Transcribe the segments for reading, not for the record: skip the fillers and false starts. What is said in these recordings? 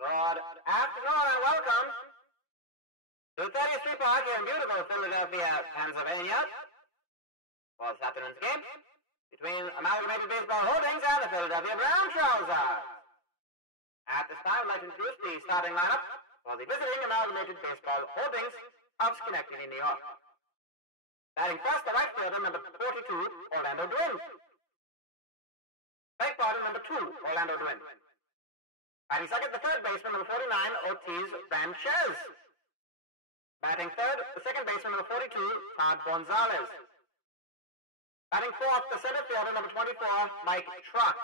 Good afternoon and welcome to 30th Street Park here in beautiful Philadelphia, Pennsylvania. For this afternoon's game between Amalgamated Baseball Holdings and the Philadelphia Brown Trousers. At this time, I'd like to introduce the starting lineup for the visiting Amalgamated Baseball Holdings of Schenectady, New York. Batting first, the right fielder, number 42, Orlando Dwin. Right fielder, number 2, Orlando Dwin. Batting second, the third baseman, number 49, Ortiz Ranchez. Batting third, the second baseman, number 42, Todd Gonzalez. Batting fourth, the center fielder, number 24, Mike Truck.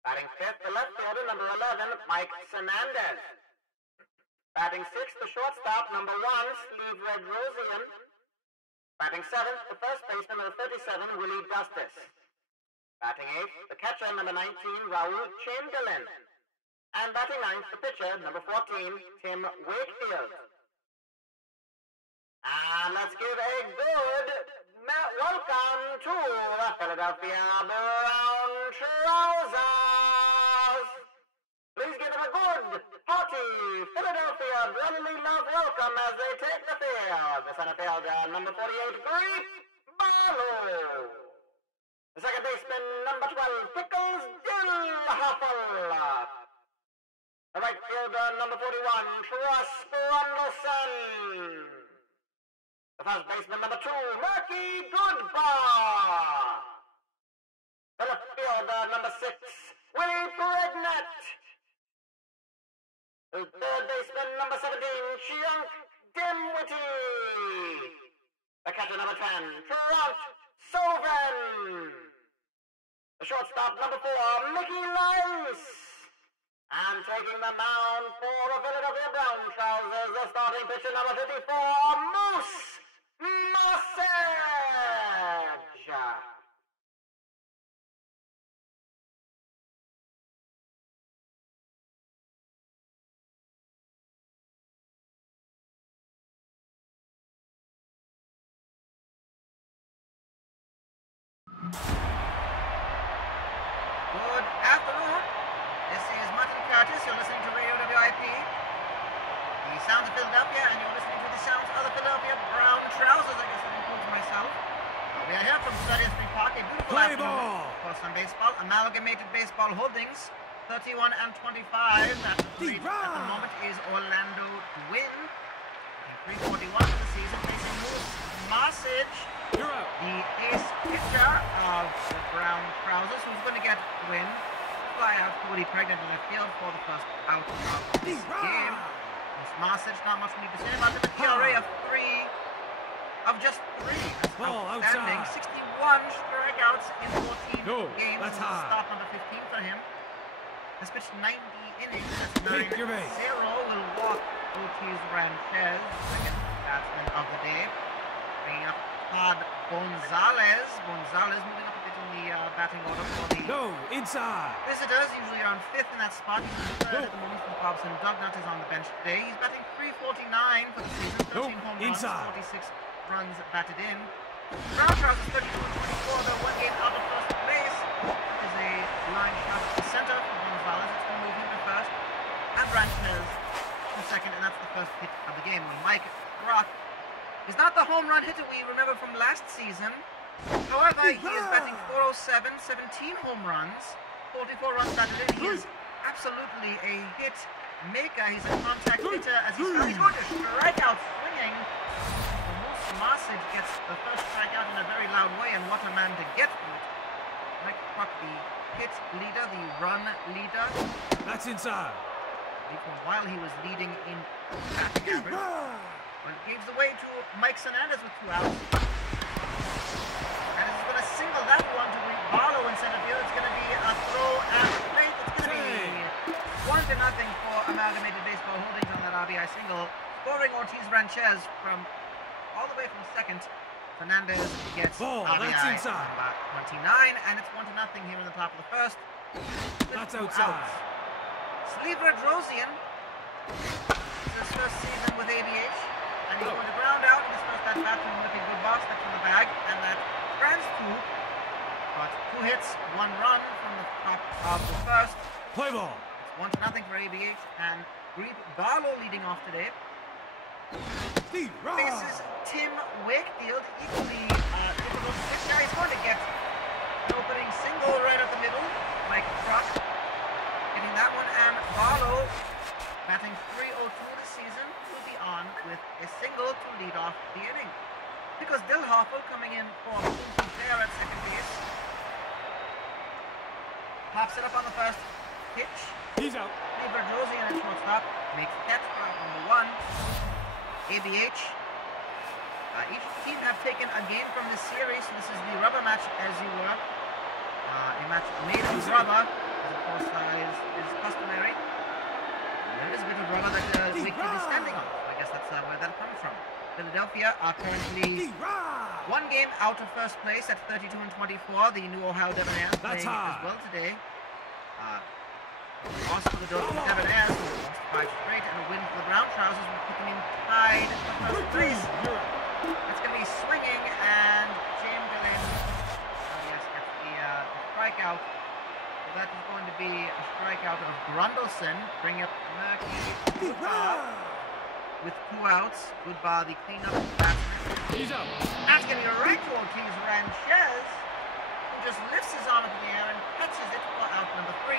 Batting fifth, the left fielder, number 11, Mike Hernandez. Batting sixth, the shortstop, number 1, Steve Redrosian. Batting seventh, the first baseman, number 37, Willie Dustis. Batting eighth, the catcher, number 19, Raul Chamberlain. And batting ninth, the pitcher, number 14, Tim Wakefield. And let's give a good welcome to the Philadelphia Brown Trousers. Please give them a good, hearty Philadelphia brotherly love welcome as they take the field. The center fielder, number 48, Great Barlow. The second baseman, number 12, Pickles Dillhuffle. The right fielder, number 41, Trust Rundelson. The first baseman, number 2, Murky Goodbar. The left fielder, number 6, Willie Pregnant. The third baseman, number 17, Chunk Dimwitty. The catcher, number 10, Trent Soven. The shortstop, number 4, Mickey Lice. And taking the mound for the Philadelphia Brown Trousers, the starting pitcher, number 54, Moose Massage. Good afternoon. This is Mutton Curtis. You're listening to Radio WIP, the sounds of Philadelphia, and you're listening to the sounds of the Philadelphia Brown Trousers. I guess that includes myself. We are here from 30th Street Park, a beautiful afternoon for some baseball. Amalgamated Baseball Holdings, 31 and 25. At the moment is Orlando Dwin, 341 of the season, facing Moose Massage, the ace pitcher of the Brown Trousers, who's going to get Dwin fly out fully pregnant in the field for the first out of this game. This Massage, not much we need to say about it. The ERA of just 3. Outstanding. 61 strikeouts in 14 games. That's start number 15 for him. Has pitched 90 innings. That's 9-0. Will walk Ortiz Ranchez, second batsman of the day. Bringing up Todd Gonzalez. Gonzalez moving up a bit in the batting order for the visitors. Usually around 5th in that spot. He's third at the moment from Bobson. Dugnut is on the bench today. He's batting .349 for the season. 13 home runs, 46 runs batted in. Brown Trousers 32 and 24, though 1 game out of first base. Is a line shot to center for Gonzalez. It's going to move him to first. And Ranchez to second, and that's the first hit of the game. When Mike Roth is not the home run hitter we remember from last season. However, he is batting .407, 17 home runs, 44 runs batted in. He is absolutely a hit maker. He's a contact hitter as he's going to strike out swinging. Moose Massage gets the first strikeout in a very loud way, and what a man to get to it. Mike Truck, the hit leader, the run leader. That's inside. For a while he was leading in batting average. But it gives the way to Mike Hernandez with 2 outs. And he's going to single that one to Barlow in center field. It's going to be a throw at plate. It's going to be 1-0 for Amalgamated Baseball Holdings on that RBI single. Scoring Ortiz Ranchez from all the way from second. Hernandez gets RBI number 29, and it's 1-0 here in the top of the first. That's outside. Steve Redrosian, his first season with ABH, and he's going to ground out in his first at bat from Murky Goodbar, steps in the bag, and that trans 2, but 2 hits, 1 run from the top of the first. Play ball. It's 1-0 for ABH, and Grebe Barlow leading off today. Faces Tim Wakefield, equally difficult to this guy. He's going to get an opening single right up the middle, like Truck, getting that one, and Barlow, batting .302 this season, will be on with a single to lead off the inning. Because Dilhoffel coming in for there at second base. Pops it up on the first pitch. He's out. Lever Josie at shortstop makes catch for out number 1. ABH. Each team have taken a game from this series. This is the rubber match, as you were. A match made of rubber, as of course is customary. There is a bit of rubber that we could be standing on. I guess that's where that comes from. Philadelphia are currently 1 game out of first place at 32-24. The New Ohio Debonaires playing as well today. Loss for the Debonaires, who lost 5 straight, and a win for the Brown Trousers will put them in tied for first place. It's going to be swinging, and Chamberlain, yes, gets the strikeout. So that is going to be a strikeout of Grundleson, bring up Murky with 2 outs. Goodbar, the cleanup batsman. He's out. That's going to be right toward Keys Ranchez, who just lifts his arm into the air and catches it for out number 3.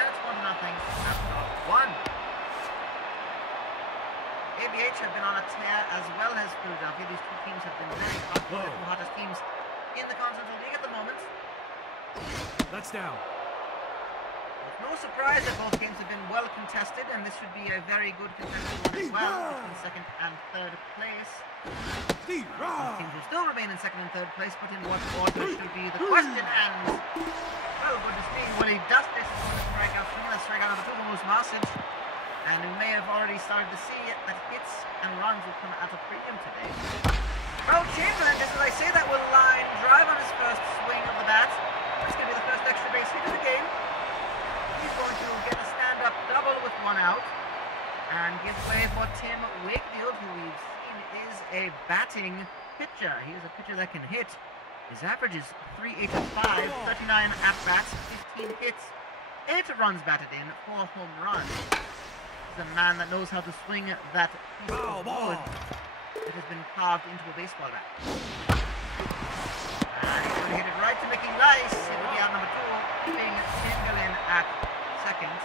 And it's 1-0 after 1. ABH have been on a tear as well as Philadelphia. These two teams have been very popular, the two hottest teams in the Continental League at the moment. That's down. It's no surprise that both games have been well contested, and this should be a very good contested one as well, between second and third place. Both teams will still remain in second and third place, but in what order should be the question, and well, goodness me, Willie Dustis is going to strike out swinging. That's strikeout number 2 for Moose Marsage. And we may have already started to see that hits and runs will come at a premium today. Well, Chamberlain, just as I say that, will line drive on his first swing of the bat. That's going to be the first extra base hit of the game. He's going to get a stand-up double with 1 out. And give way for Tim Wakefield, who we've seen is a batting pitcher. He is a pitcher that can hit. His average is 385, 39 at-bats, 15 hits, 8 runs batted in, 4 home runs. He's a man that knows how to swing that piece of wood that has been carved into a baseball bat. And he's going to hit it right to Mickey Lice. It will be out number 2, keeping Chamberlain at second.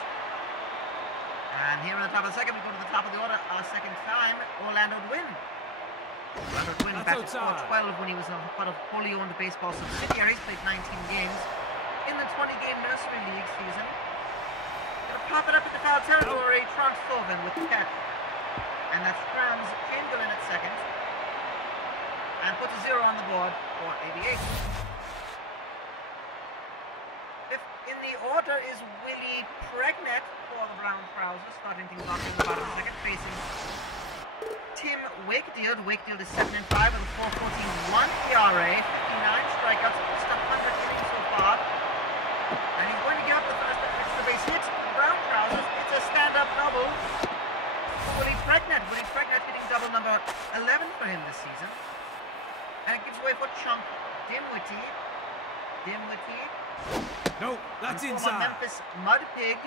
And here in the top of the second, we go to the top of the order our second time, Orlando Gwynn. Orlando Gwynn batted .412 when he was a part of wholly owned baseball subsidiaries, played 19 games in the 20-game nursery league season. Gonna pop it up into foul territory, Trans Sullivan with the catch. And that's Trans Chamberlain at second. And puts a 0 on the board for ABH. Fifth in the order is Willie Pregnett for the Brown Trousers, starting things off in the bottom second, facing Tim Wakefield. Wakefield is 7-5 with a 4.41 ERA, 59 strikeouts, just 100 innings so far. And he's going to give up the first extra base hit for the Brown Trousers. It's a stand-up double for Willie Pregnett. Willie Pregnett hitting double number 11 for him this season. And it gives way for Chunk Dimwitty. No, that's inside. Memphis Mud Pig.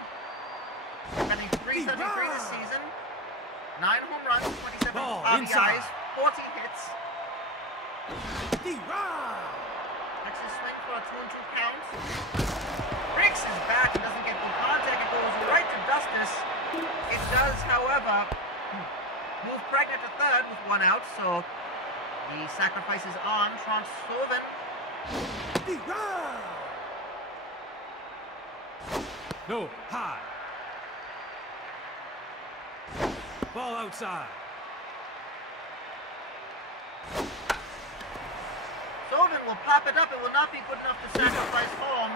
Batting .333 this season. 9 home runs, 27 RBIs, 40 hits. Next is swing for a 2-2 count. Breaks his back and doesn't get good contact. It goes right to Dustis. It does, however, move Pregnant to third with 1 out, so the sacrifice is on. Trans Sullivan. No, high. Ball outside. Sullivan will pop it up. It will not be good enough to sacrifice home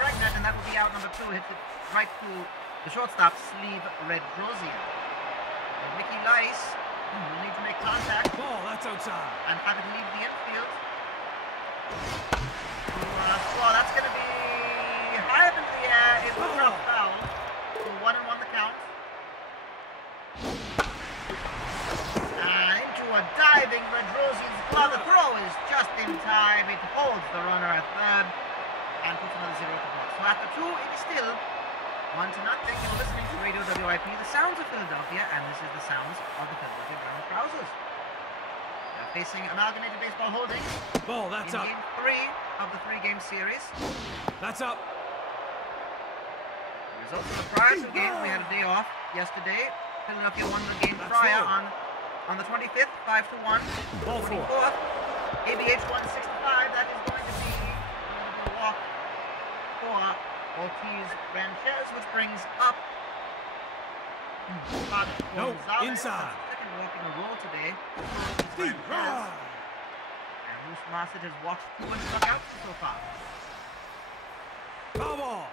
Pregnant, and that will be out number 2. Hits it right to the shortstop, Sleeve Red Rosier. And Mickey Lice will need to make contact. Ball, that's outside. And have it leave the infield. So that's going to be high up into the air. It will drop foul. So 1-1 the count. And into a diving Red Rosian's glove. The throw is just in time. It holds the runner at third and puts another 0 to the board. So after 2, it is still 1-0. You're listening to Radio WIP, the sounds of Philadelphia, and this is the sounds of the Philadelphia Brown Trousers. They're facing Amalgamated Baseball Holdings. Ball, that's up. In game 3 of the 3-game series. That's up. The results of the prior 2 games, we had a day off yesterday. Philadelphia won the game prior on the 25th, 5-1. Ball 4. 24th, ABH 165. That is going to be a walk for Ortiz Ranchez, which brings up No, Gonzalez. inside. Second walk in a row today. Deep Ranchez. And Moose Marset has walked 2 and struck out so far. Foul ball.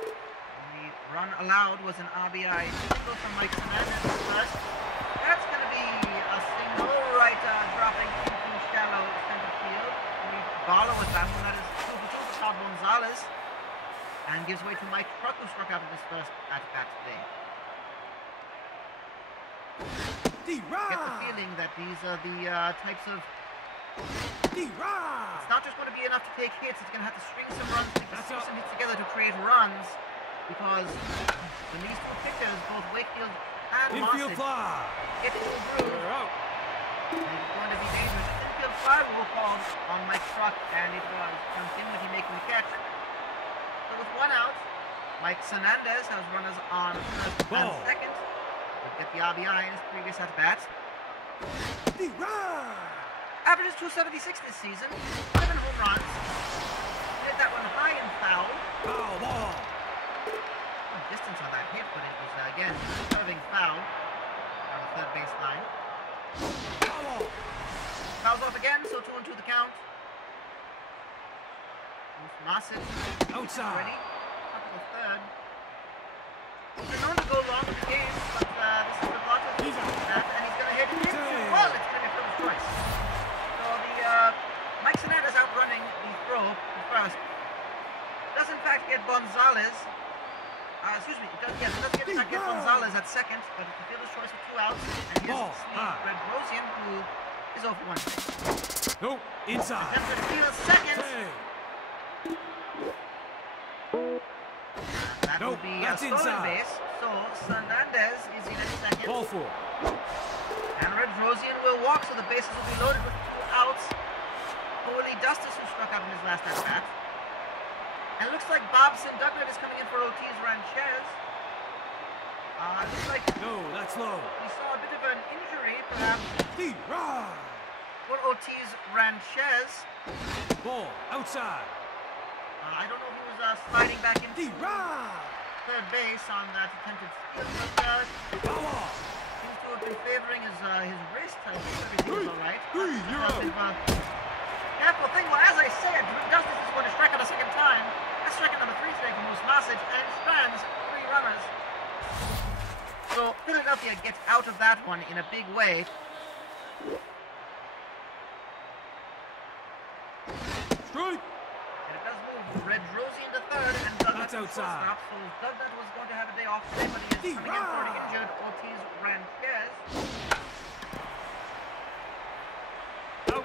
The run allowed was an RBI single from Mike Hernandez first. That's going to be a single right dropping into shallow center field. Barlow with that one. That is 2-2 for Todd Gonzalez. And gives way to Mike Truck, who struck out in his first at-bat today. Get the feeling that these are the types of... It's not just going to be enough to take hits, it's going to have to string some runs, string some hits together to create runs, because when these 2 pitchers, both Wakefield and Infield Marset, fly. get into a groove, We're out. it's going to be dangerous. Infield fly will fall on Mike Truck, and it was comes in when he making the catch. So with 1 out, Mike Hernandez has runners on first and second. Would get the RBI in his previous at-bats. Averages 276 this season, 7 home runs. Hit that one high and foul. Foul ball. Some distance on that hit, but it was again curving foul on the third baseline. Foul ball. Fouls off again, so 2-2 the count. Marset Outside. ready. Top of the third. He's known to go long in the game, but this is the block of that, and he's going to hit it. Well, it's going to be Phil's choice. So Mike Hernandez outrunning the throw to first. Does in fact get Gonzalez. Does get Gonzalez at second, but it's the fielder's choice with 2 outs. And here's Red Rosian, who is 0 for 1. No, inside. Attempts to steal second. That will be a stolen base. So Hernandez is in at second. Ball 4. And Red Rosian will walk, so the bases will be loaded with 2 outs. Holy Dustus, who struck out in his last at-bat. And it looks like Bobson Douglas is coming in for Ortiz Ranchez. Looks like... No, that's low. We saw a bit of an injury, perhaps, for Ortiz Ranchez. Ball, outside. I don't know if he was sliding back into third base on that attempted steal, but seems to have been favoring his wrist. I think everything was all right. You're out. Careful thing. Well, as I said, Justice is going to strike out a second time. That's striking number 3 today for Moose Marset, and strands 3 runners. So Philadelphia gets out of that one in a big way. Strike. And it does move Red Rosie into third, and Douglas outside. Stop. So Douglas was going to have a day off today, but he is coming in for the injured Ortiz Ranchez. Out.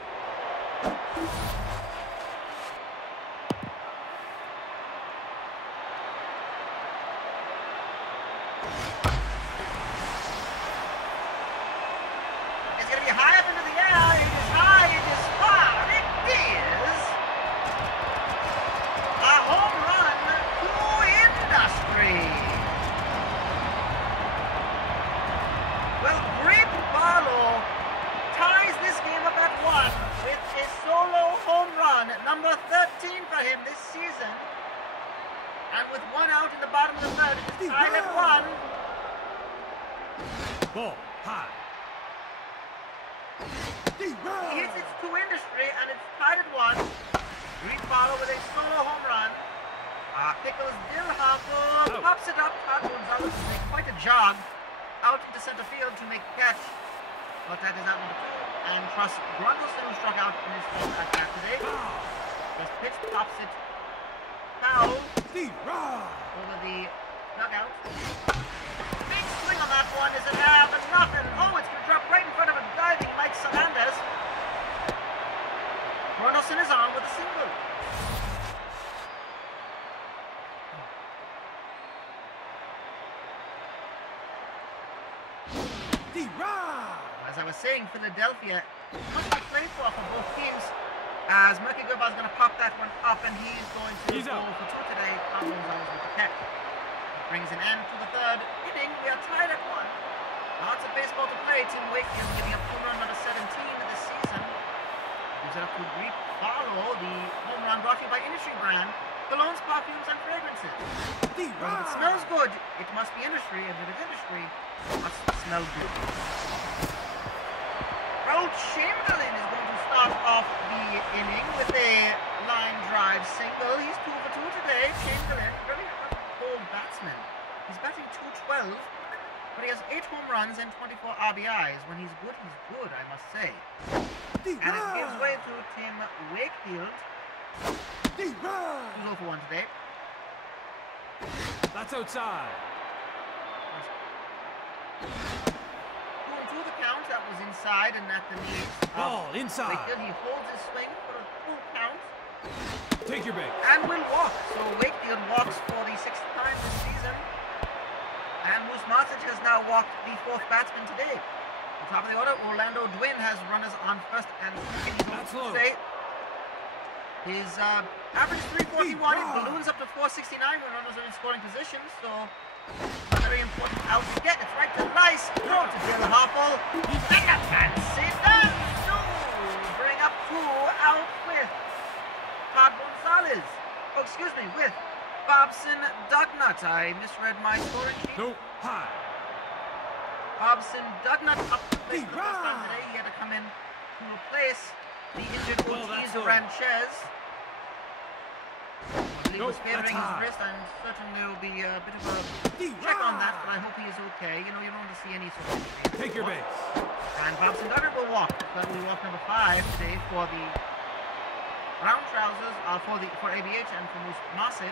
It's going to be high up into the air. It is high. It is far. It is a home run to industry. Well, Grape Barlow ties this game up at 1 with a solo home run, number 13 for him this season. And with 1 out in the bottom of the third, it is tied at 1. Ball, high. He hits it to industry, and it's tied at 1. Green Barlow with a solo home run. Pickles Dilhafo pops it up. Todd Gonzalez will make quite a jog out into center field to make the catch. But that is out number 2. And Truss Grundleson, who struck out in his first at-bat today. His pitch pops it foul over the dugout. Big swing on that one. Is it half? It's nothing. Oh, it's going to drop right in front of a diving Mike Hernandez. Grundleson is on with a single. As I was saying, Philadelphia, much to play for both teams. As Murky Goodbye's going to pop that one up, and he's going to go for two today. Todd Gonzalez with the catch. Brings an end to the third inning. We are tied at one. Lots of baseball to play. Team Wakefield giving up home run number 17 this season. Gives it up to Greek Barlow, the home run brought to you by Industry Brand, colognes, perfumes, and fragrances. If it smells good, it must be industry, and if it's industry, it must smell good. Raul Chamberlain is going to start off the inning with a line drive single. He's 2 for 2 today. Chamberlain, very cold batsman. He's batting .212, but he has 8 home runs and 24 RBIs. When he's good, I must say. And it gives way to Tim Wakefield. He's 0 for 1 today. That's outside. 2-2 the count. That was inside and at the knees. Ball inside. Wakefield, he holds his swing for a full count. Take your base. And will walk. So Wakefield walks for the 6th time this season. And Moose Martic has now walked the 4th batsman today. On top of the order, Orlando Dwin has runners on first and second. That's low. His average 341, it balloons up to 469 when runners are in scoring position. So very important out to get. It's right to Nice. Throw to Bill Hoffel. And a fancy done. So bring up 2 out with Todd Gonzalez. Oh, excuse me, with Bobson Dugnut. I misread my scoring sheet. No, high. Bobson Dugnut up to play for the first time today. He had to come in to replace the injured Ortiz Ranchez. He was favoring his wrist, and certainly there will be a bit of a check on that, but I hope he is okay. You know, you don't want to see any sort of injury. Take your base. And Bobson Dugnut will walk. That will be walk number 5 today for the brown trousers, for ABH and for Moose Martic.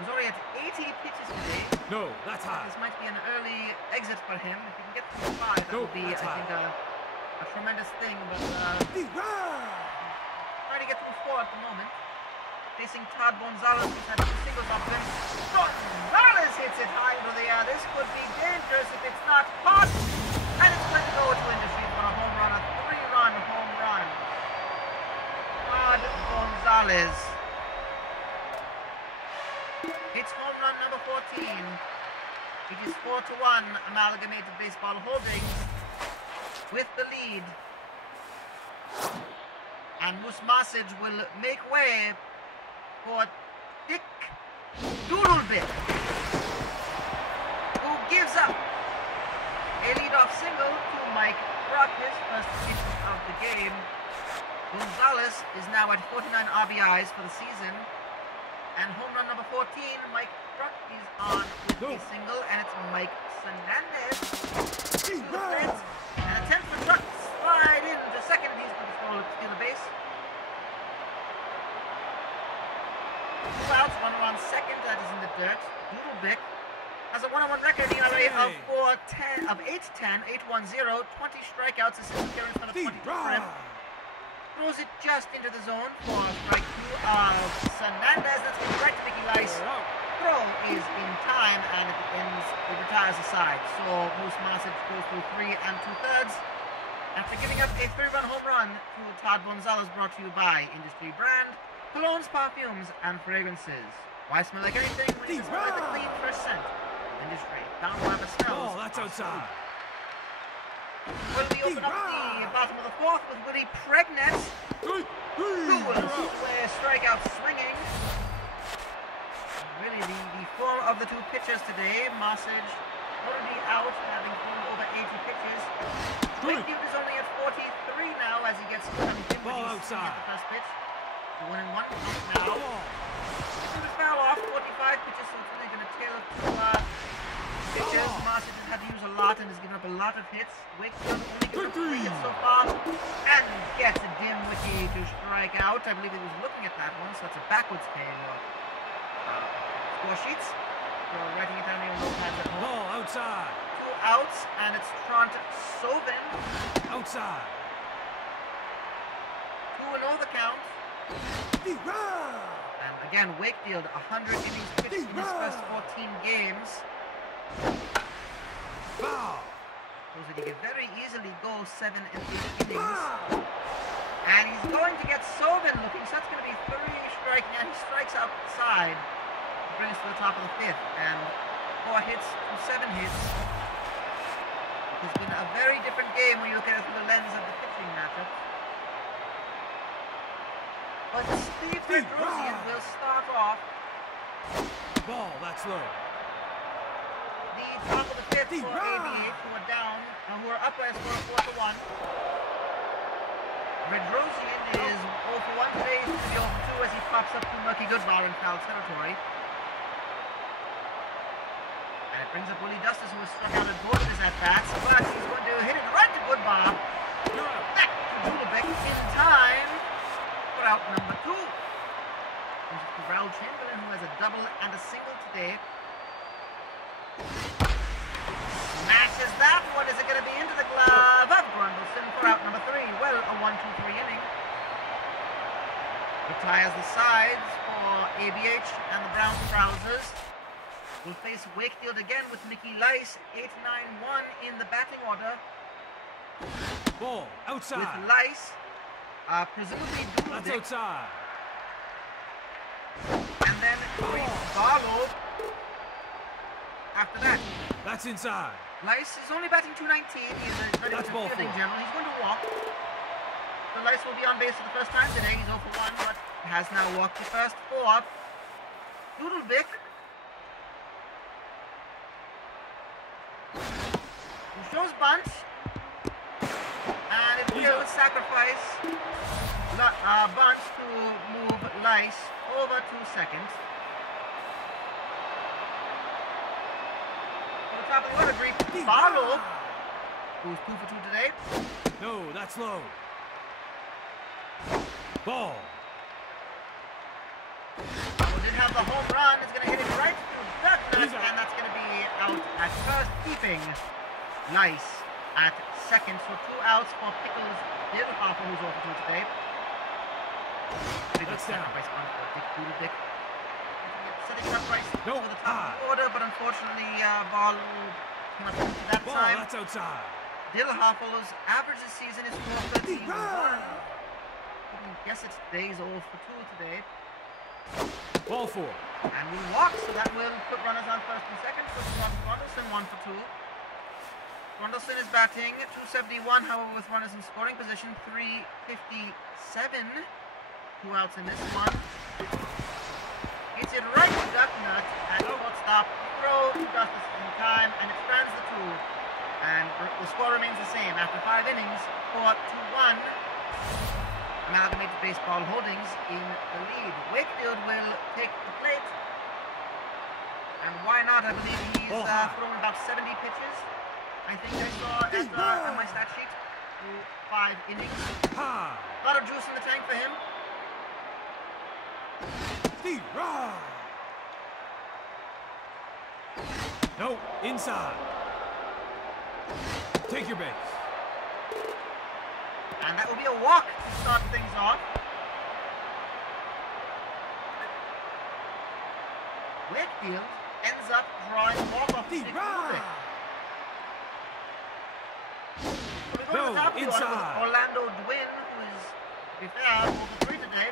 He's already at 80 pitches today. No, that's high. This might be an early exit for him. If he can get through 5, that would be, I think, a tremendous thing. But trying to get through 4 at the moment. Facing Todd Gonzalez, who's had 2 singles off him. Gonzalez hits it high into the air. This could be dangerous if it's not caught. And it's going to go to industry for a home run, a 3-run home run. Todd Gonzalez hits home run number 14. It is 4-1 Amalgamated Baseball Holdings with the lead. And Moose Martic will make way for Dick Doodlebit, who gives up a leadoff single to Mike Brock, his first hit of the game. Gonzalez is now at 49 RBIs for the season. And home run number 14, Mike Brock is on with a single, and it's Mike Fernandez to the plate. An attempt for Truck to slide in to second. He's going to steal the base. 2 outs, runner on second. That is in the dirt. Doodlebick has a 1-on-1 record, ERA of 8-10, 8-1-0, 20 strikeouts, assist appearance for the 22 for him. Throws it just into the zone for strike 2 of Fernandez. That's going right to Mickey Lice. Throw is in time, and it retires aside. So Moose Martic goes through 3 2/3 after giving up a 3-run home run to Todd Gonzalez, brought to you by Industry Brand, colognes, perfumes, and fragrances. Why smell like anything when you smell like the clean first scent? Industry. Down wherever smells. Oh, that's outside. Will we open up the bottom of the 4th with Willie Pregnant, who will play strikeout swinging. Really, the form of the 2 pitchers today. Martic already out, having thrown over 80 pitches. Wakefield is only at 43 now as he gets Ball outside at the first pitch. 1-1 now. He was foul off 45 pitches, so it's really going to tail up to pitches. Martic has had to use a lot and has given up a lot of hits. Wakefield only given up 3 hits so far and gets a Dimwitty to strike out. I believe he was looking at that one, so it's a backwards page score sheets. We're writing it down here on notepads at home. Ball outside. 2 outs, and it's Trent Sovin. Outside. 2-0 the count. And again, Wakefield, 100 innings pitched in his first 14 games. Foul. shows that he can very easily go 7 and 8 innings. And he's going to get Sobin looking, so that's going to be 3 striking, and he strikes outside to bring us to the top of the 5th. And 4 hits to 7 hits. It's been a very different game when you look at it through the lens of the pitching matchup. But Steve Bedrosian will start off. Ball, that's low. The top of the 5th for ABH, who are down, who are up by a score of 4-1. Bedrosian is 0 for 1 today. He's going to be 0 for 2 as he pops up to Murky Goodbar in foul territory. And it brings up Willie Dustis, who has struck out at both of his at-bats, but he's going to hit it right to Goodbar. Back to Julebeck in time for out number 2. This is for Raul Chamberlain, who has a double and a single today. Smashes that one. Is it going to be into the glove of Grundleson for out number 3? Well, a 1-2-3 inning. Retires the sides for ABH and the Brown Trousers. Will face Wakefield again with Mickey Lice, 8-9-1 in the batting order. Ball, outside. With Lice, presumably That's Duldick. outside. And then Barlow after that. That's inside. Lice is only batting 219. He's a very That's good ball fielding 4. general. He's going to walk. So Lice will be on base for the first time today. He's 0 for 1, but has now walked the first 4. Doodlebick, who shows bunt, and it will sacrifice bunt to move Lice over to second. For the top of the order, brief Barlow, who's 2 for 2 today. No, that's low. Ball. Barlow did have the home run. It's going to hit it right to Douglas, and that's going to be out at first, keeping Lice at second. So 2 outs for Pickles Dillhoffer, who's 0 for 2 today. That's down. Sacrifice on for Dick Doodlebick. Setting up Rice No. over the top of the order, but unfortunately, Barlow came up empty that Ball, time. that's outside. Dillhoffer's average this season is 4-13-1. Couldn't guess it today. He's 0 for 2 today. Ball 4. And we walk, so that will put runners on first and second. So Grundleson 1 for 2. Grundleson is batting 271, however, with runners in scoring position, 357. 2 outs in this one. Hits it right to Ducknut at shortstop. Throw to Dustis in time, and it strands the 2. And the score remains the same after 5 innings, 4-1. Amalgamated Baseball Holdings in the lead. Wakefield will take the plate. And why not? I believe he's thrown about 70 pitches. I think I saw on my stat sheet through 5 innings. Ha! A lot of juice in the tank for him. Steve Raw. No, inside. Take your base. And that will be a walk to start things off. Wakefield ends up drawing a walk off Steve Dick Raw. Doodlebick. So we go to No, the top of the order inside. with Orlando Dwin, who is, to be fair, 0 for 3 today.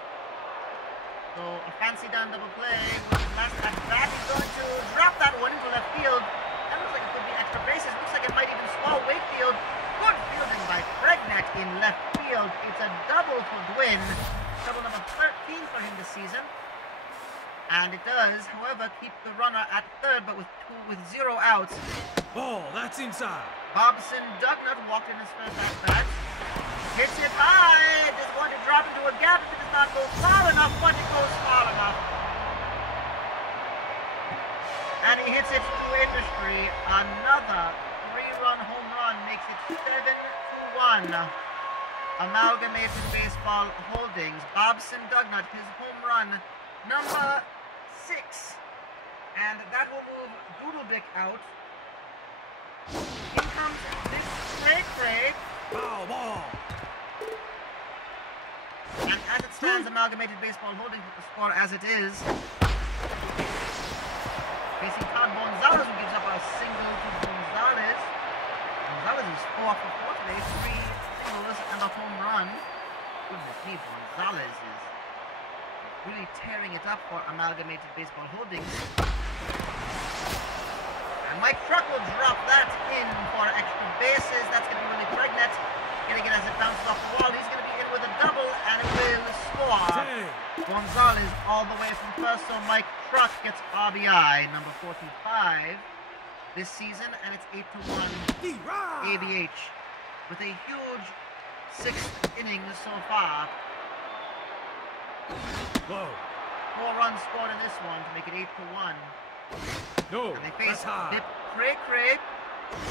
So a fancy down double play with his last at bat. He's going to drop that one into left field. That looks like it could be extra bases. Looks like it might even swallow Wakefield. Good fielding by Pregnet in left field. It's a double for Dwin. Double number 13 for him this season. And it does, however, keep the runner at third, but with 0 outs. Ball, that's inside. Bobson Dugnut walked in his first at bat. Hits it high. It is going to drop into a gap if it does not go far enough, but it goes far enough. And he hits it to industry. Another 3-run home run makes it 7-1. Amalgamated Baseball Holdings. Bobson Dugnut, his home run number 6. And that will move Doodlebick out. In comes this Cray. Foul ball. And as it stands, Amalgamated Baseball Holdings with the score as it is. Facing Todd Gonzalez, who gives up a single to Gonzalez. Gonzalez is Amalgamated Baseball Holdings. And Mike Truck will drop that in for extra bases. That's going to be really pregnant. Getting it as it bounces off the wall. He's going to be in with a double, and it will score. Gonzalez all the way from first, so Mike Truck gets RBI, number 45 this season, and it's 8-1 ABH with a huge 6th inning so far. Whoa. 4 runs scored in this one to make it 8-1. No, And they face that's high. Dip Cray,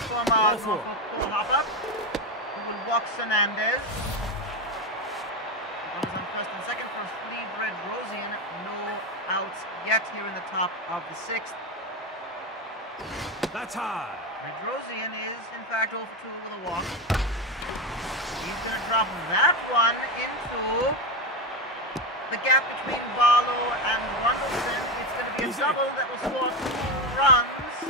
former Norfolk hopper, who will walk Fernandez. Runners on first and second for Steve Red Rosian. No outs yet here in the top of the 6th. That's high. Redrosian is, in fact, 0 for 2 with a walk. He's going to drop that one into the gap between Barlow and Wonderson. It's going to be a double that will score 2 runs.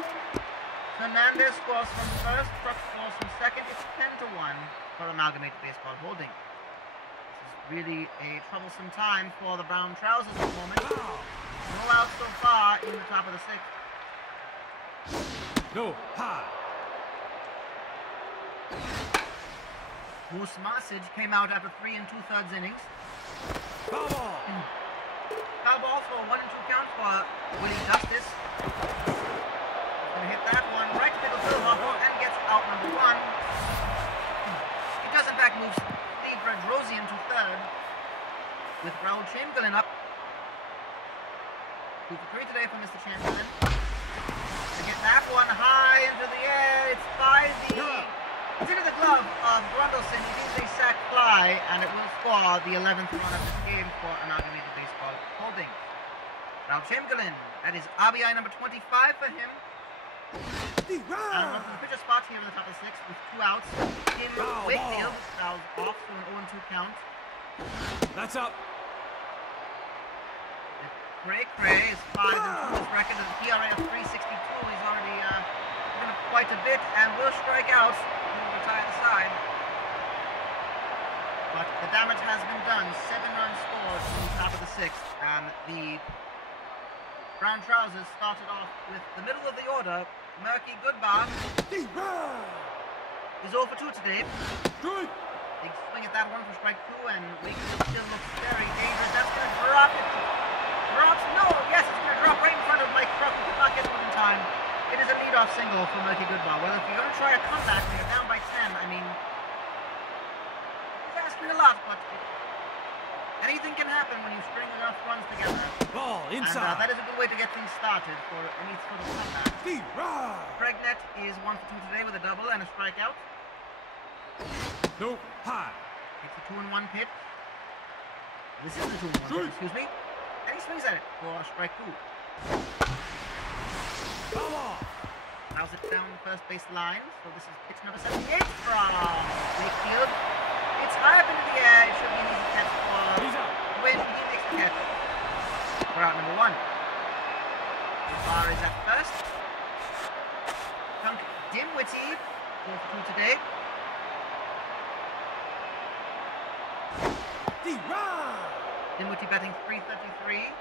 Fernandez scores from first, Truck scores from second. It's 10-1 for Amalgamated Baseball Holding. This is really a troublesome time for the Brown Trousers at the moment. No outs so far in the top of the 6th. No, high. Moose Marsage came out after 3 2/3 innings. Foul ball. Foul ball for 1 and 2 count for Willie Justice. He's going to hit that one right to middle field and gets out number 1. He does in fact move Steve Redrosian to third with Raul Chamberlain up. 2 for 3 today for Mr. Chamberlain. To get that one high into the air, it's by the... It's into the glove of Grundleson. He gives a sac fly, and it will score the 11th run of this game for Amalgamated Baseball Holding. Raul Chamberlain, that is RBI number 25 for him. And up to the pitcher spot here in the top of the 6th with 2 outs. Tim Wakefield fouls off to an 0-2 count. That's up. Cray is 5 and 2 his record, and PRA of 3.62. He's already given up quite a bit and will strike out and retire the side. But the damage has been done. 7 runs scored in the top of the 6th, and the Brown Trousers started off with the middle of the order. Murky Goodbar is 0 for 2 today. Big swing at that one for strike 2, and Wakefield still looks very dangerous. That's going to drop it. Drops, no, yes, it's going to drop right in front of Mike Truck, who could not get one in time. It is a leadoff single for Murky Goodbar. Well, if you're going to try a comeback when you're down by 10, I mean, it's asking a lot, but anything can happen when you string enough runs together. Ball inside. And that is a good way to get things started for any sort of comeback. Pregnant is 1 for 2 today with a double and a strikeout. No, high. It's a 2-1 pitch. This is the 2-1 pitch, excuse me. And he swings at it for strike 2. Fouls it down the first base line. So this is pitch number 78 from Wakefield. It's high up into the air. It should be an easy catch for Wynn. He makes the catch for out number 1. The bar is at first. Tunk Dimwitty, 4 for 2 today. Dimwitty batting 333.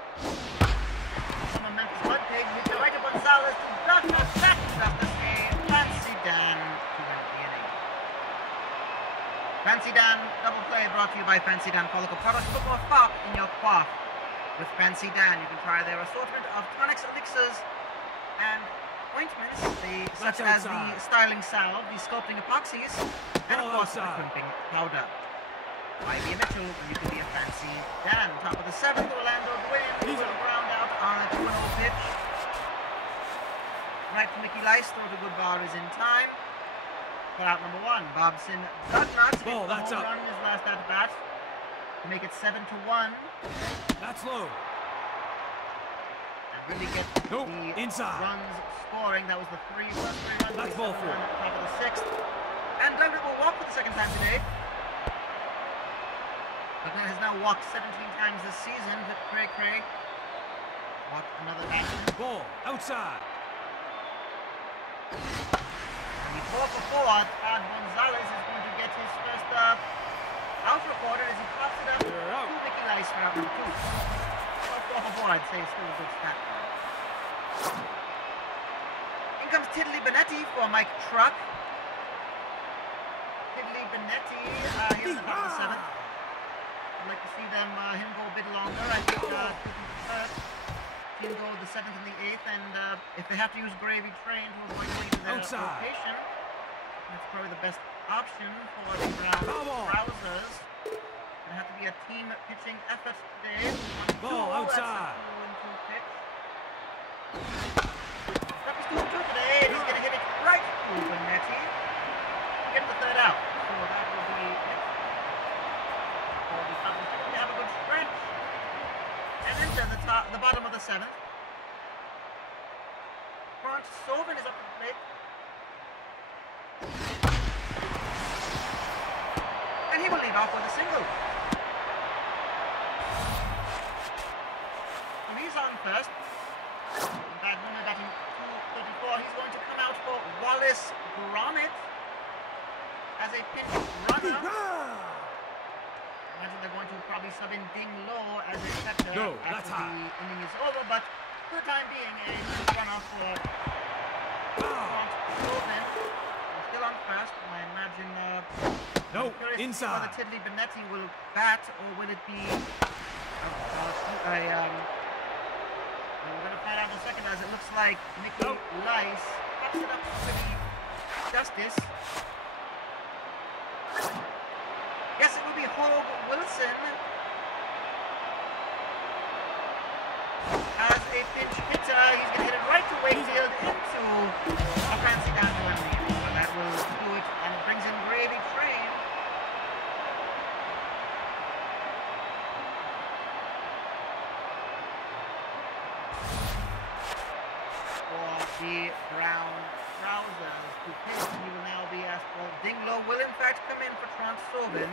Some of Memphis Mudpig, hit right to Gonzalez to Douglas, back to Douglas, and Fancy Dan to win the inning. Fancy Dan double play brought to you by Fancy Dan Colico products. Look more fop in your quaff with Fancy Dan. You can try their assortment of tonics, elixirs, and ointments, such as the styling salve, the sculpting epoxies, and of course the crimping powder. Why be a Mitchell when you can be a Fancy Dan? Top of the 7th, Orlando Gwynn. He's going to ground out on a 2-0 pitch. Right to Mickey Lice, throw to Goodbar is in time. Put out number 1. Bobson does not hit the home run in his last at bat to make it 7-1. That's low. And really get the runs scoring. That was the first 3 runs. That's ball 4. Top of the 6th. And Douglas will walk for the 2nd time today. Douglas has now walked 17 times this season, but Cray walked another batsman. Ball outside. And the 4 for 4, Todd Gonzalez is going to get his first out recorded as he pops it up to Mickey Lice for out number 2. So 4 for 4, I'd say, is still a good stat. In comes Tiddly Benetti for Mike Truck. Tiddly Benetti, here's the top of the 7th. I'd like to see him go a bit longer. I think he'll go the 7th and the 8th, and if they have to use Gravy Train to avoid going to their rotation, that's probably the best option for the Brown Trousers. Gonna have to be a team pitching effort today. Ball outside. That was 2-2 today, and he's gonna hit it right to Benetti. Get the 3rd out. So that will be it. For the top of the 7th, we have a good stretch. And into the bottom of the 7th. Grant Sovin is up to the plate. And he will lead off with a single. So he's on first. Bad winner batting 234. He's going to come out for Wallace Gromit as a pinch runner. Imagine they're going to probably sub in Ding Low as a setter after the inning is over, but for the time being, a runoff for Grant Sovin. He's still on first. I imagine inside. Whether Tiddly Benetti will bat, or will it be we're going to find out in a second, as it looks like Mickey Lice pops it up to the Justice. Yes, it will be Hogue Wilson as a pinch hitter. He's going to hit it right to Wakefield into a fancy down to Emily. So that will do it, and it brings in Gravy Train. The Brown Trousers to pitch. He will now be asked, well, Ding Low will in fact come in for Trant Sovin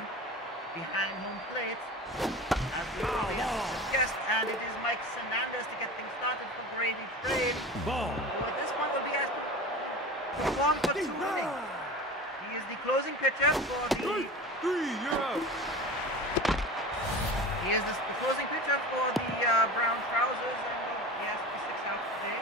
behind home plate as we will be guest, and it is Mike Senandez to get things started for Gravy Trade. Ball. But this one will be asked to perform for 2 innings. He is the closing pitcher for the... He is the closing pitcher for the Brown Trousers, and he has to be 6 out today.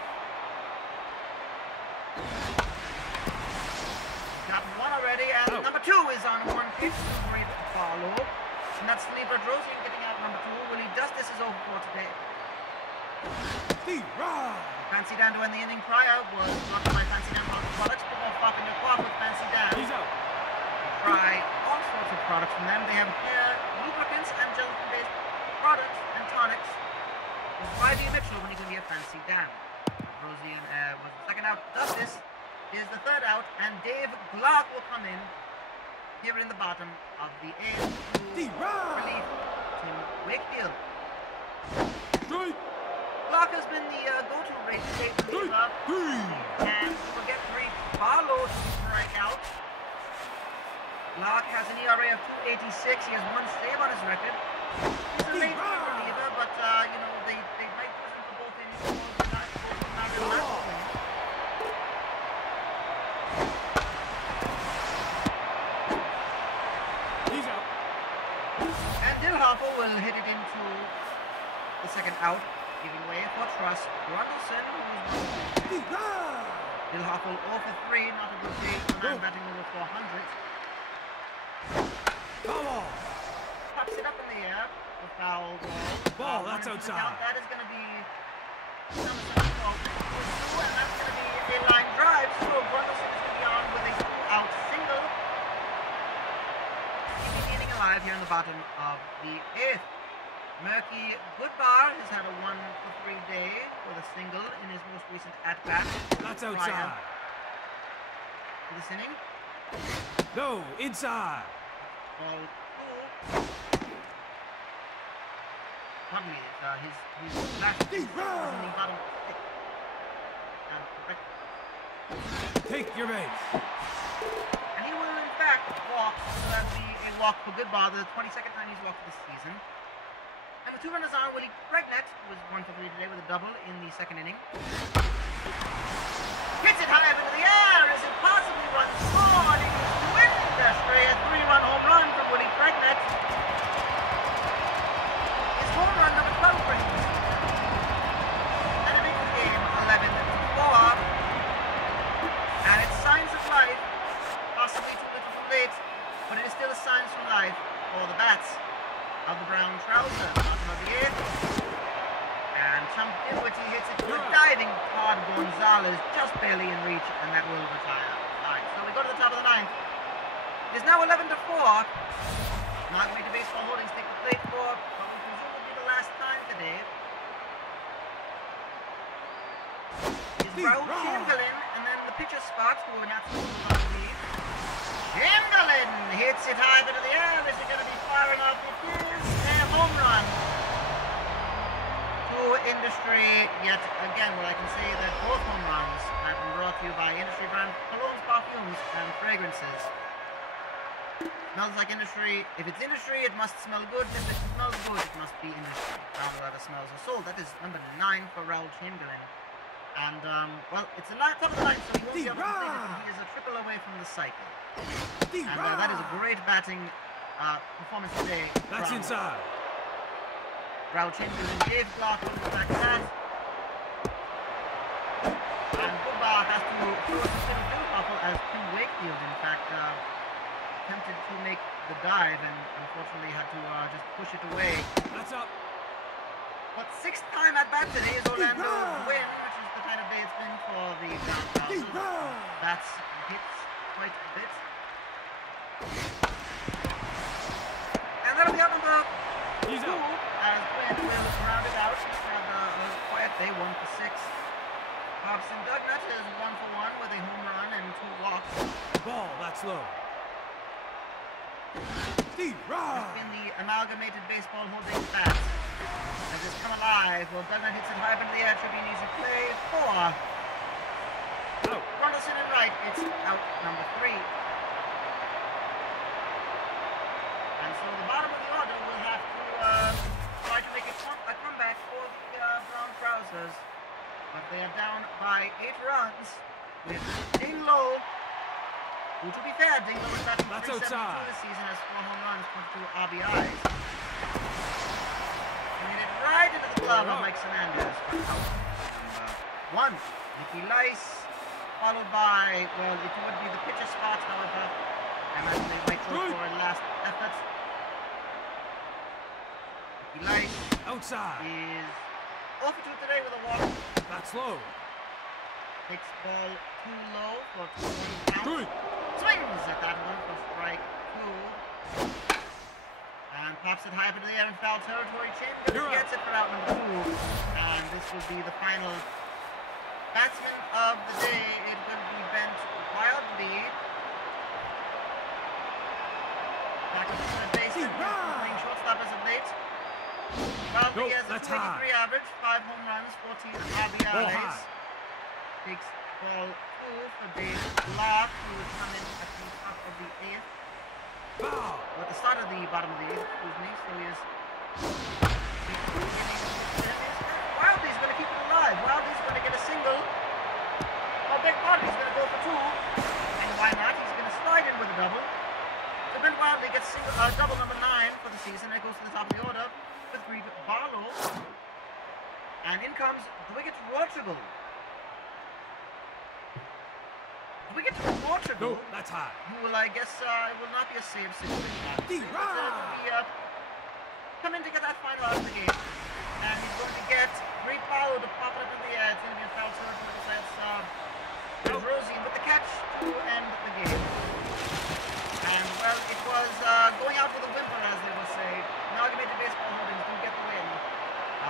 Got 1 already, and number 2 is on 1 pitch. Great follow. And that's Sleeper Drosian getting out number 2. Willie Justice is over for today. Fancy Dan to end the inning prior was blocked by Fancy Dan on products. People are fucking their quaff with Fancy Dan. He's out. Try all sorts of products from them. They have hair, lubricants, and gelatin-based products and tonics. With Ivy Mitchell when he can be a Fancy Dan. Drosian was the 2nd out. Justice is the 3rd out, and Dave Glock will come in here in the bottom of the 8th to relieve Tim Wakefield. Glock has been the go-to reliever, and will get 3 follows to strike out. Glock has an ERA of 2.86. He has 1 save on his record. He's a late reliever, but you know they might listen to both innings. Dilhofer will hit it into the 2nd out, giving way for Truss Grundleson. Dilhofer 0 for 3, not a good day for man batting over 400. Pops it up in the air for foul ball. That's outside. That is going to be number 7 ball, and that's going to be a line drive. So Grundleson is going to be on with a 2-out single. Alive here in the bottom of the 8th. Murky Goodbar has had a 1 for 3 day with a single in his most recent at-bat. That's outside. For this inning. No, inside. Ball 2. Probably his last was in the bottom of the 6th. Correct. Take your base. And he will in fact walk, so that'd be a walk for Goodbar, the 22nd time he's walked this season. And the 2 runners on Willie Pregnant was 1 for 3 today with a double in the 2nd inning. Hits it high up into the air. Is it possibly run scored? It is to win the stray. A 3-run home run from Willie Pregnant. His home run number 12 for him. still signs from life for the bats of the brown trousers. Bottom of the eighth. And Chump Dinwiddie hits it to a diving Todd Gonzalez, just barely in reach, and that will retire. Right, so we go to the top of the ninth. It is now 11-4. Amalgamated Baseball Holdings take the plate for what we presume will be the last time today. Is Raul Chamberlain, and then the pitcher spot, who are not supposed to lead. Chamberlain hits it high into the air. This is going to be firing off. It is a home run. To Industry, yet again, well, I can say that both home runs have been brought to you by Industry brand colognes, perfumes, and fragrances. Smells like Industry. If it's Industry, it must smell good. If it smells good, it must be Industry. Found wherever smells are sold. That is number 9 for Raul Chamberlain. And, well, it's a top of the ninth, so he won't be able to play it. He is a triple away from the cycle. And that is a great batting performance today. That's inside. Raul Chamberlain gave Clark on the back that. And Bubba has to throw it instead of Bill Buffle as Tim Wakefield, in fact, attempted to make the dive and unfortunately had to just push it away. That's up. But 6th time at bat today is Orlando's win, which is the kind of day it's been for the Brown Trousers. That's hits quite a bit. And that'll be out number 2 as Gwen will round it out. And a quiet day, 1 for 6. Hobson Dugnut is 1 for 1 with a home run and 2 walks. Ball, that's low. In the Amalgamated Baseball Holdings bat. As it's come alive, well, Dugnut hits it high up into the air, should be an easy play. 4. Ronaldson and right, it's out number 3. And so the bottom of the order will have to try to make a comeback for the Brown Trousers. But they are down by 8 runs with Dinglow, who, to be fair, Dinglow is batting .372 this season, has 4 home runs, 22 RBIs. And it right into the glove of Mike Sanandez for out number 1. Nicky Lice, followed by, well, it would be the pitcher spot, however, I imagine they might go for a last effort. Nicky Lice outside is off to today with a walk. That's low. Takes ball too low for 2 out. Swings at that one for strike 2. And pops it high up into the air in foul territory. Chamberlain gets it for out number 2. And this will be the final batsman of the day. It will be bent wildly. Back up to the base and playing shortstop as of late. Wildly has a 283 average, 5 home runs, 14 RBIs. Takes ball 2 for Dave Clark, who will come in at the top of the 8th. Or at the start of the bottom of the 8th, excuse me. So he is Wildly's going to keep it alive. Wildly's going to get a single. Oh, big pardon, he's going to go for 2. And why not? He's going to slide in with a double. So Ben Wildly gets double number 9 for the season. And it goes to the top of the order with Grieve Barlow. And in comes Dwiggett Portugal. Dwiggett Portugal. No, that's high. Who will, I guess, will not be a safe situation. Come in to get that final out of the game. And he's going to get Grieve Barlow to pop it up in the air. It's going to be a foul territory. That's Rosie with the catch to end the game. And, well, it was going out with a whimper, as they will say. Amalgamated Baseball Holdings do get the win.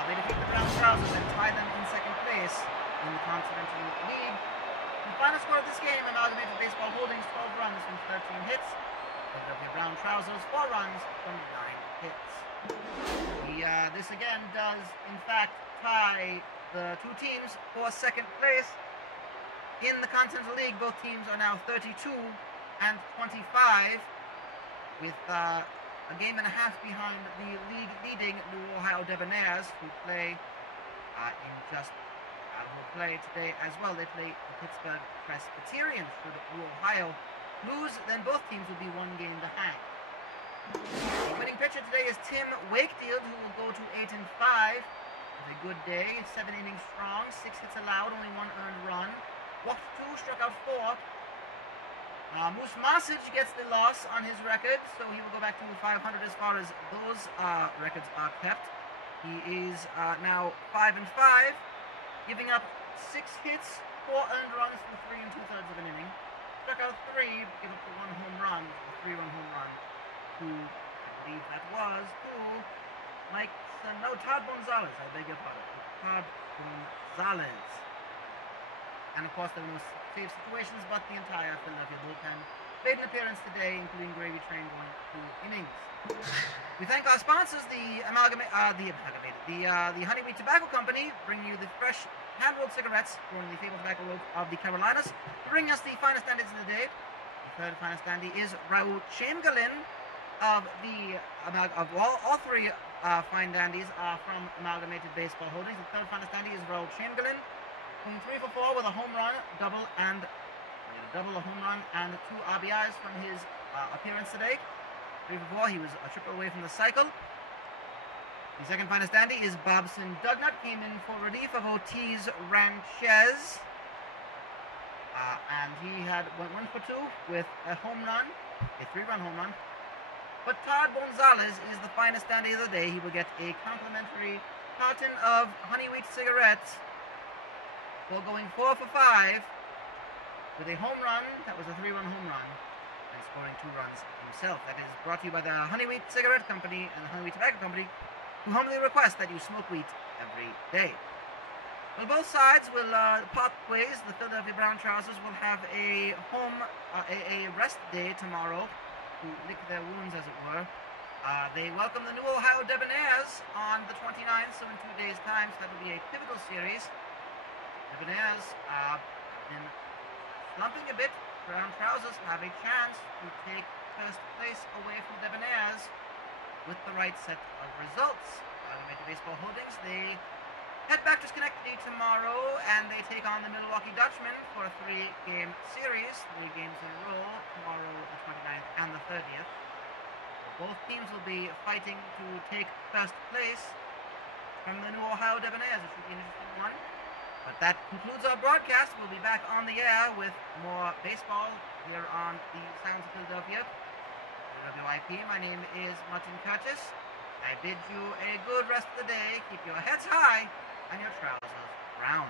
They defeat the Brown Trousers and tie them in 2nd place in the Continental League. The final score of this game, Amalgamated Baseball Holdings, 12 runs from 13 hits. The Brown Trousers, 4 runs from 9 hits. This again does, in fact, tie the 2 teams for 2nd place. In the Continental League, both teams are now 32 and 25, with a game and a half behind the league-leading New Ohio Debonaires, who play will play today as well. They play the Pittsburgh Presbyterians. Should New Ohio lose, then both teams will be 1 game behind. The winning pitcher today is Tim Wakefield, who will go to 8-5 with a good day. 7 innings strong, 6 hits allowed, only 1 earned run. Walked 2, struck out 4. Moose Masic gets the loss on his record, so he will go back to 500 as far as those records are kept. He is now 5-5, giving up 6 hits, 4 earned runs for 3 2/3 of an inning. Struck out 3, give up 1 home run, a 3-run home run to, I believe that was, Todd Gonzalez, I beg your pardon. Todd Gonzalez. And of course there were no save situations, but the entire Philadelphia bullpen made an appearance today, including Gravy Train going 2 innings. We thank our sponsors, the Honey Wheat Tobacco Company, bringing you the fresh hand-rolled cigarettes from the fabled tobacco road of the Carolinas, bringing us the finest dandies of the day. The third finest dandy is Raul Chamberlain of all 3 fine dandies are from Amalgamated Baseball Holdings. The third finest dandy is Raul Chamberlain, going 3 for 4 with a home run, a home run, and 2 RBIs from his appearance today. 3 for 4, he was a triple away from the cycle. The second finest dandy is Bobson Dugnut, came in for relief of Ortiz Ranchez. And he went 1 for 2 with a home run, a 3-run home run. But Todd Gonzalez is the finest dandy of the day. He will get a complimentary carton of honey wheat cigarettes for going 4 for 5 with a home run. That was a 3-run home run, and scoring 2 runs himself. That is brought to you by the Honey Wheat Cigarette Company and the Honey Wheat Tobacco Company, who humbly request that you smoke wheat every day. Well, both sides will part ways. The Philadelphia Brown Trousers will have a rest day tomorrow to lick their wounds, as it were. They welcome the New Ohio Debonaires on the 29th, so in 2 days' time, so that will be a pivotal series. Debonaires have been slumping a bit. Brown Trousers have a chance to take first place away from Debonaires with the right set of results. Amalgamated Baseball Holdings, they head back to Schenectady tomorrow, and they take on the Milwaukee Dutchmen for a 3-game series, 3 games in a row, tomorrow the 29th and the 30th. Both teams will be fighting to take first place from the New Ohio Debonaires. It should be an interesting one. But that concludes our broadcast. We'll be back on the air with more baseball here on the Sounds of Philadelphia. WIP, my name is Mutton Curtis. I bid you a good rest of the day. Keep your heads high and your trousers brown.